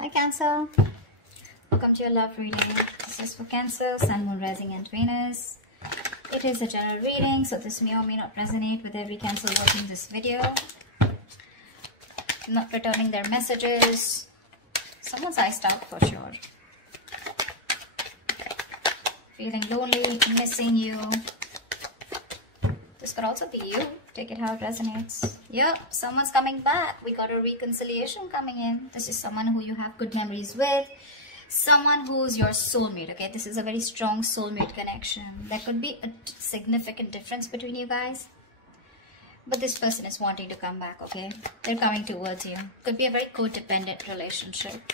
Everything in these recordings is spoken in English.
Hi Cancer, welcome to your love reading. This is for Cancer, Sun, Moon, Rising and Venus. It is a general reading, so this may or may not resonate with every Cancer watching this video. Not returning their messages. Someone's iced out for sure. Feeling lonely, missing you. This could also be you. Take it how it resonates. Yep, someone's coming back. We got a reconciliation coming in. This is someone who you have good memories with. Someone who's your soulmate, okay? This is a very strong soulmate connection. There could be a significant difference between you guys. But this person is wanting to come back, okay? They're coming towards you. Could be a very codependent relationship.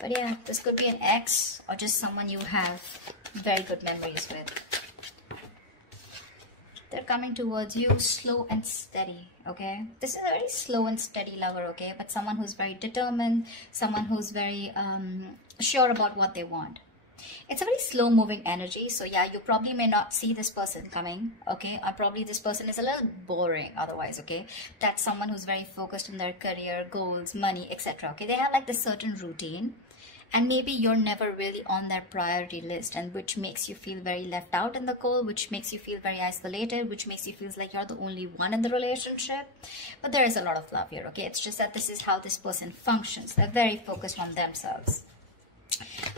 But yeah, this could be an ex or just someone you have very good memories with. They're coming towards you slow and steady, okay? This is a very slow and steady lover, okay? But someone who's very determined, someone who's very sure about what they want. It's a very slow moving energy. So yeah, you probably may not see this person coming, okay? Or probably this person is a little boring otherwise, okay? That's someone who's very focused on their career, goals, money, etc. Okay, they have like this certain routine. And maybe you're never really on their priority list, and which makes you feel very left out in the cold, which makes you feel very isolated, which makes you feel like you're the only one in the relationship. But there is a lot of love here, okay? It's just that this is how this person functions. They're very focused on themselves.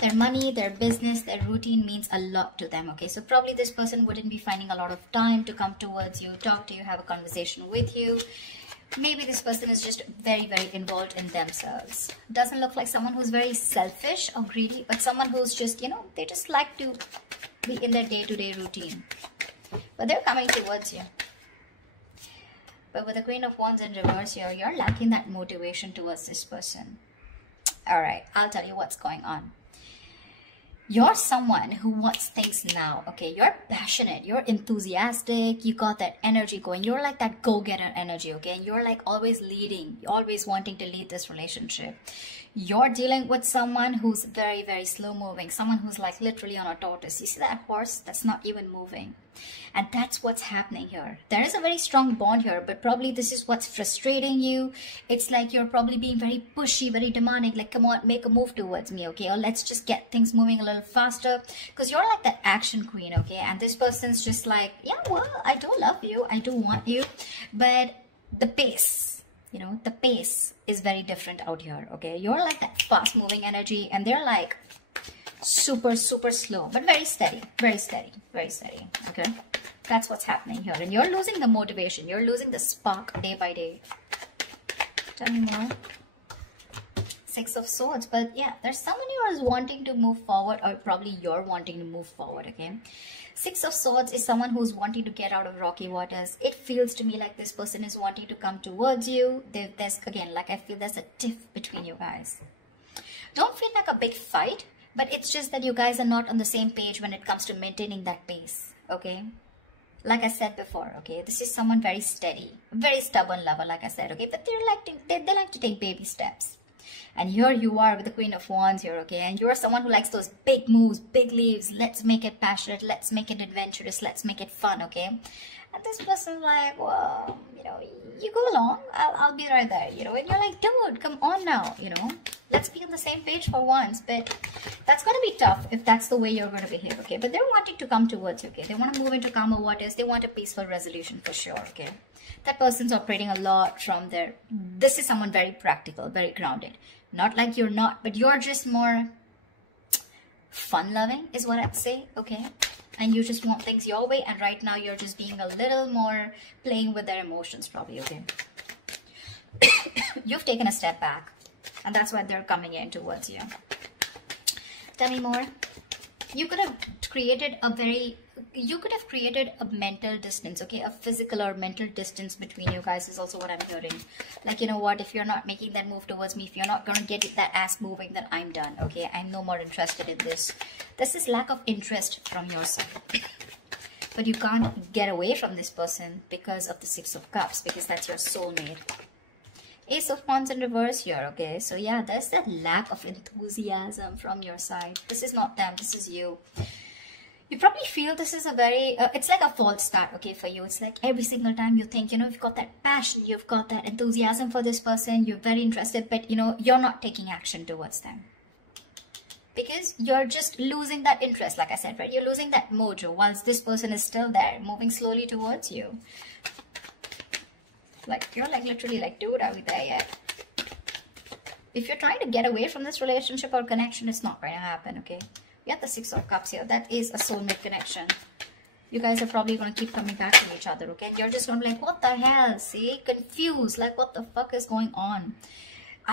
Their money, their business, their routine means a lot to them, okay? So probably this person wouldn't be finding a lot of time to come towards you, talk to you, have a conversation with you. Maybe this person is just very, very involved in themselves. Doesn't look like someone who's very selfish or greedy, but someone who's just, you know, they just like to be in their day-to-day routine. But they're coming towards you. But with the Queen of Wands in reverse here, you're lacking that motivation towards this person. All right, I'll tell you what's going on. You're someone who wants things now, okay? You're passionate, you're enthusiastic, you got that energy going. You're like that go-getter energy, okay? And you're like always leading, you're always wanting to lead this relationship. You're dealing with someone who's very, very slow moving, someone who's like literally on a tortoise. You see that horse that's not even moving? And that's what's happening here. There is a very strong bond here, but probably this is what's frustrating you. It's like you're probably being very pushy, very demanding, like, come on, make a move towards me, okay? Or let's just get things moving a little faster, because you're like that action queen, okay? And this person's just like, yeah, well, I do love you, I do want you, but the pace, you know, the pace is very different out here, okay? You're like that fast moving energy, and they're like super, super slow, but very steady, very steady, very steady, okay? That's what's happening here. And you're losing the motivation. You're losing the spark day by day. Tell me more. Six of Swords. But yeah, there's someone who is wanting to move forward, or probably you're wanting to move forward, okay? Six of Swords is someone who's wanting to get out of rocky waters. It feels to me like this person is wanting to come towards you. There's, again, like I feel there's a tiff between you guys. Don't feel like a big fight, but it's just that you guys are not on the same page when it comes to maintaining that pace, okay? Like I said before, okay, this is someone very steady, very stubborn lover, like I said, okay, but they like to take baby steps. And here you are with the Queen of Wands here, okay, and you're someone who likes those big moves, big leaves. Let's make it passionate, let's make it adventurous, let's make it fun, okay? And this person's like, well, you know, you go along, I'll be right there, you know, and you're like, dude, come on now, you know, let's be on the same page for once. But that's going to be tough if that's the way you're going to behave, okay? But they're wanting to come towards you, okay? They want to move into calmer waters. They want a peaceful resolution for sure, okay? That person's operating a lot from their, this is someone very practical, very grounded. Not like you're not, but you're just more fun-loving is what I'd say, okay? And you just want things your way, and right now you're just being a little more playing with their emotions probably, okay? You've taken a step back, and that's why they're coming in towards you. Tell me more. You could have created a mental distance, okay? A physical or mental distance between you guys is also what I'm hearing. Like, you know what, if you're not making that move towards me, if you're not going to get that ass moving, then I'm done, okay? I'm no more interested in this. This is lack of interest from your side. But you can't get away from this person because of the Six of Cups, because that's your soulmate. Ace of Wands in reverse here, okay? So yeah, there's that lack of enthusiasm from your side. This is not them, this is you. You probably feel this is a very, it's like a false start, okay, for you. It's like every single time you think, you know, you've got that passion, you've got that enthusiasm for this person, you're very interested, but, you know, you're not taking action towards them. Because you're just losing that interest, like I said, right? You're losing that mojo whilst this person is still there, moving slowly towards you. Like, you're like literally like, dude, are we there yet? If you're trying to get away from this relationship or connection, it's not going to happen, okay? We have the Six of Cups here. That is a soulmate connection. You guys are probably going to keep coming back to each other, okay? And you're just going to be like, what the hell? See? Confused. Like, what the fuck is going on?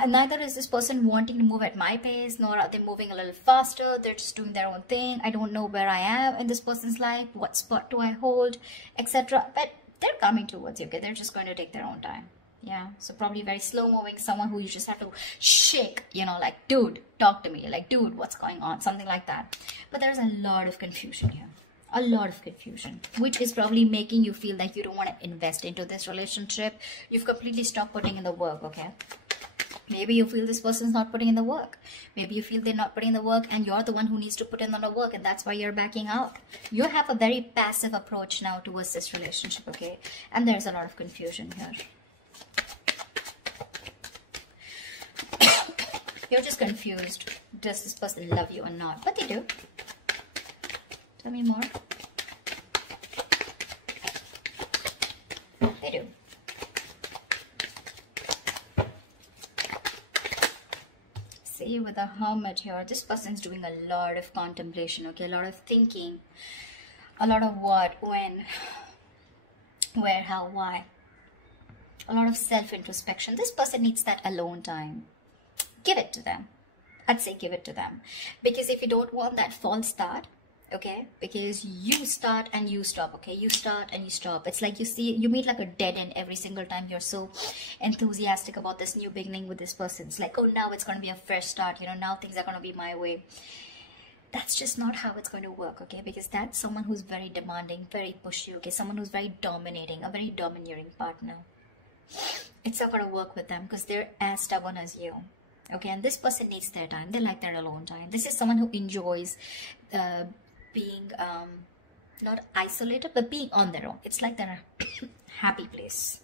Neither is this person wanting to move at my pace, nor are they moving a little faster. They're just doing their own thing. I don't know where I am in this person's life. What spot do I hold? Etc. But they're coming towards you, okay? They're just going to take their own time. Yeah, so probably very slow moving, someone who you just have to shake, you know, like, dude, talk to me, like, dude, what's going on, something like that. But there's a lot of confusion here, a lot of confusion, which is probably making you feel like you don't want to invest into this relationship. You've completely stopped putting in the work, okay? Maybe you feel this person's not putting in the work. Maybe you feel they're not putting in the work and you're the one who needs to put in the work, and that's why you're backing out. You have a very passive approach now towards this relationship, okay? And there's a lot of confusion here. You're just confused. Does this person love you or not? But they do. Tell me more. They do. See, with the Hermit here, this person's doing a lot of contemplation, okay? A lot of thinking. A lot of what, when, where, how, why. A lot of self-introspection. This person needs that alone time. Give it to them. I'd say give it to them. Because if you don't want that false start, okay, because you start and you stop, okay, you start and you stop. It's like you meet like a dead end every single time you're so enthusiastic about this new beginning with this person. It's like, oh, now it's going to be a fresh start, you know, now things are going to be my way. That's just not how it's going to work, okay, because that's someone who's very demanding, very pushy, okay, someone who's very dominating, a very domineering partner. It's not going to work with them because they're as stubborn as you. Okay, and this person needs their time. They like their alone time. This is someone who enjoys being not isolated, but being on their own. It's like their happy place.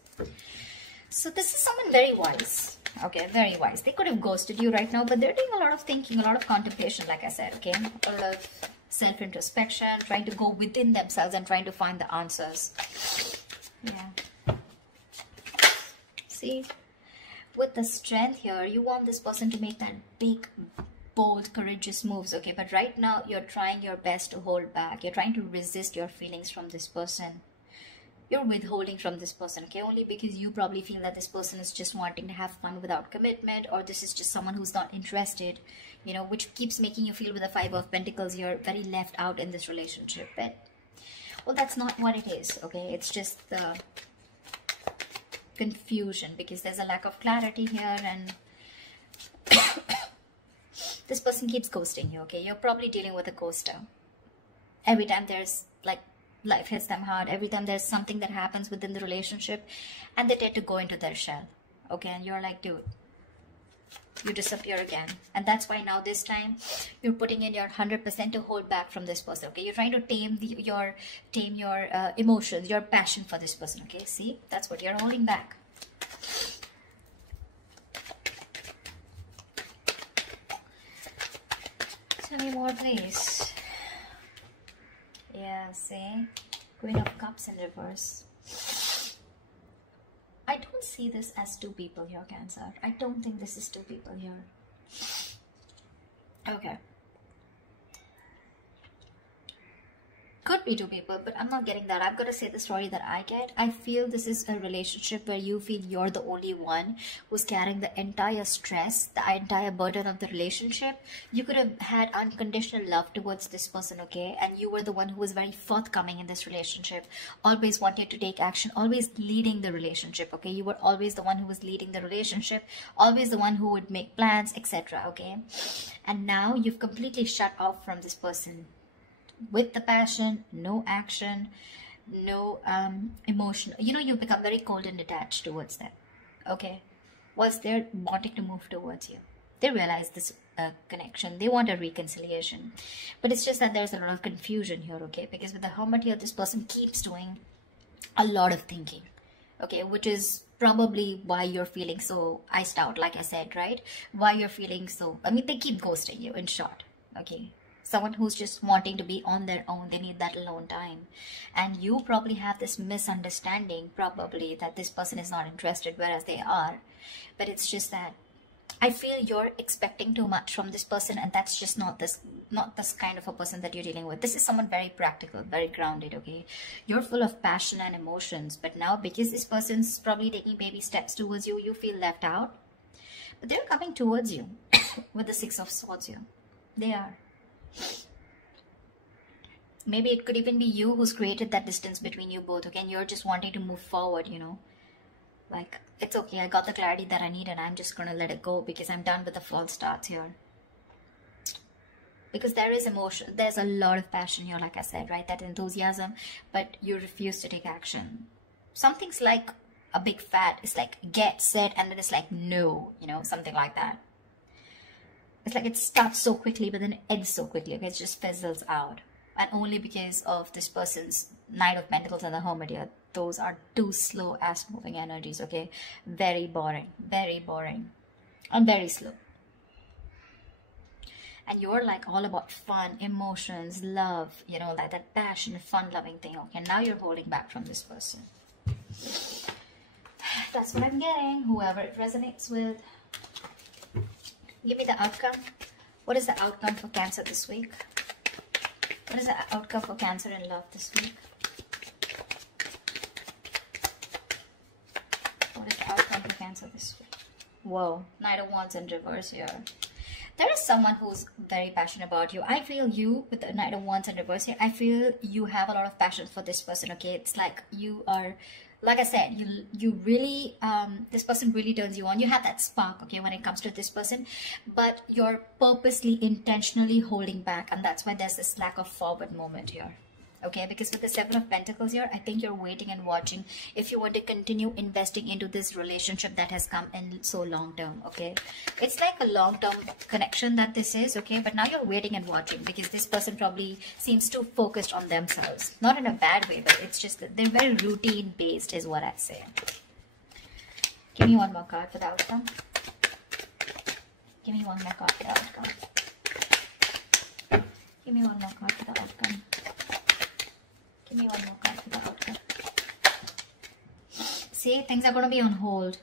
So this is someone very wise. Okay, very wise. They could have ghosted you right now, but they're doing a lot of thinking, a lot of contemplation, like I said, okay? A lot of self-introspection, trying to go within themselves and trying to find the answers. Yeah. See? With the Strength here, you want this person to make that big, bold, courageous moves, okay? But right now, you're trying your best to hold back. You're trying to resist your feelings from this person. You're withholding from this person, okay? Only because you probably feel that this person is just wanting to have fun without commitment, or this is just someone who's not interested, you know, which keeps making you feel with the Five of Pentacles, you're very left out in this relationship. But, well, that's not what it is, okay? It's just the confusion because there's a lack of clarity here, and this person keeps ghosting you, okay? You're probably dealing with a ghoster. Every time there's like life hits them hard, every time there's something that happens within the relationship, and they tend to go into their shell, okay? And you're like, dude, you disappear again. And that's why now this time you're putting in your 100% to hold back from this person, okay? You're trying to tame your emotions, your passion for this person, okay? See, that's what you're holding back. Tell me more, please. Yeah, see, Queen of Cups in reverse. I don't see this as two people here, Cancer. I don't think this is two people here. Okay. Could be two people, but I'm not getting that. I've got to say the story that I get. I feel this is a relationship where you feel you're the only one who's carrying the entire stress, the entire burden of the relationship. You could have had unconditional love towards this person, okay? And you were the one who was very forthcoming in this relationship, always wanted to take action, always leading the relationship, okay? You were always the one who was leading the relationship, always the one who would make plans, etc., okay? And now you've completely shut off from this person. With the passion, no action, no emotion. You know, you become very cold and detached towards them, okay? Whilst they're wanting to move towards you. They realize this connection. They want a reconciliation. But it's just that there's a lot of confusion here, okay? Because with the Hermit here, this person keeps doing a lot of thinking, okay? Which is probably why you're feeling so iced out, like I said, right? Why you're feeling so... I mean, they keep ghosting you, in short, okay? Someone who's just wanting to be on their own. They need that alone time. And you probably have this misunderstanding, probably, that this person is not interested, whereas they are. But it's just that I feel you're expecting too much from this person, and that's just not this kind of a person that you're dealing with. This is someone very practical, very grounded, okay? You're full of passion and emotions, but now because this person's probably taking baby steps towards you, you feel left out. But they're coming towards you with the Six of Swords here. They are. Maybe it could even be you who's created that distance between you both, okay? And you're just wanting to move forward, you know? Like, it's okay, I got the clarity that I need and I'm just going to let it go because I'm done with the false starts here. Because there is emotion, there's a lot of passion here, like I said, right? That enthusiasm, but you refuse to take action. Something's like a big fat, it's like get, set, and then it's like no, you know, something like that. It's like it starts so quickly, but then it ends so quickly. Okay? It just fizzles out. And only because of this person's Knight of Pentacles and the Hermit here. Those are two slow ass moving energies, okay? Very boring. Very boring. And very slow. And you're like all about fun, emotions, love, you know, like that passion, fun-loving thing. Okay, now you're holding back from this person. That's what I'm getting. Whoever it resonates with. Give me the outcome. What is the outcome for Cancer this week? What is the outcome for Cancer in love this week? What is the outcome for Cancer this week? Whoa, Knight of Wands in reverse here. There is someone who's very passionate about you. I feel you, with the Knight of Wands in reverse here, I feel you have a lot of passion for this person, okay? It's like you are... Like I said, you really, this person really turns you on. You have that spark, okay, when it comes to this person. But you're purposely, intentionally holding back. And that's why there's this lack of forward moment here. Okay, because with the Seven of Pentacles here, I think you're waiting and watching if you want to continue investing into this relationship that has come in so long term, okay? It's like a long-term connection that this is, okay? But now you're waiting and watching because this person probably seems too focused on themselves. Not in a bad way, but it's just that they're very routine-based is what I say. Give me one more card for the outcome. Give me one more card for the outcome. Give me one more card for the outcome. Give me one more card for the outcome. See, things are going to be on hold.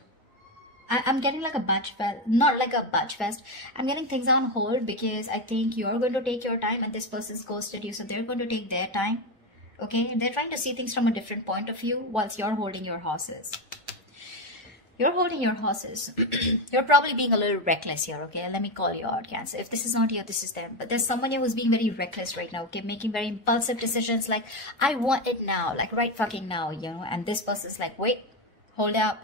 I'm getting like a batch fest. Not like a batch fest. I'm getting things on hold because I think you're going to take your time and this person's ghosted you. So they're going to take their time. Okay? They're trying to see things from a different point of view whilst you're holding your horses. You're holding your horses. You're probably being a little reckless here, okay? Let me call you out, Cancer. If this is not you, this is them. But there's someone here who's being very reckless right now, okay? Making very impulsive decisions like, I want it now, like right fucking now, you know? And this person's like, wait, hold up.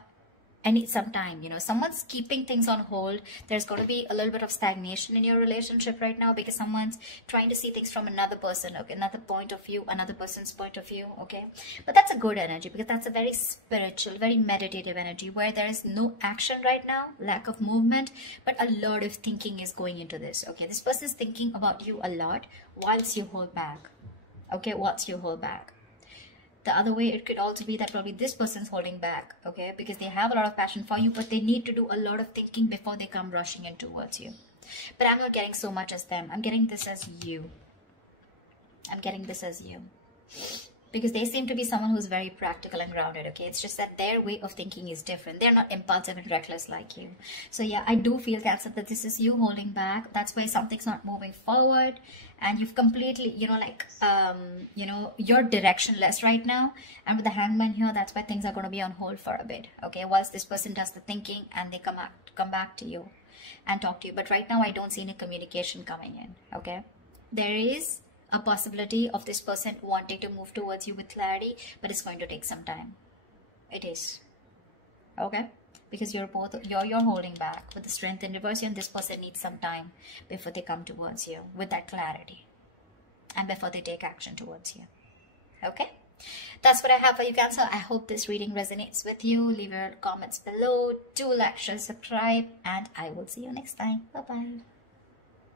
I need some time, you know. Someone's keeping things on hold. There's going to be a little bit of stagnation in your relationship right now because someone's trying to see things from another person, okay, another point of view, another person's point of view, okay. But that's a good energy because that's a very spiritual, very meditative energy where there is no action right now, lack of movement, but a lot of thinking is going into this, okay. This person is thinking about you a lot whilst you hold back, okay, whilst you hold back. The other way, it could also be that probably this person's holding back, okay, because they have a lot of passion for you, but they need to do a lot of thinking before they come rushing in towards you. But I'm not getting so much as them. I'm getting this as you. I'm getting this as you. Because they seem to be someone who's very practical and grounded, okay? It's just that their way of thinking is different. They're not impulsive and reckless like you. So yeah, I do feel, Cancer, that this is you holding back. That's why something's not moving forward. And you've completely, you know, like, you know, you're directionless right now. And with the Hangman here, that's why things are going to be on hold for a bit, okay? Whilst this person does the thinking and they come back to you and talk to you. But right now, I don't see any communication coming in, okay? There is a possibility of this person wanting to move towards you with clarity, but it's going to take some time. It is, okay? Because you're holding back with the Strength in reverse, and this person needs some time before they come towards you with that clarity and before they take action towards you, okay? That's what I have for you, Cancer. I hope this reading resonates with you. Leave your comments below. Do like, share, subscribe, and I will see you next time. Bye-bye.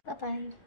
Bye-bye.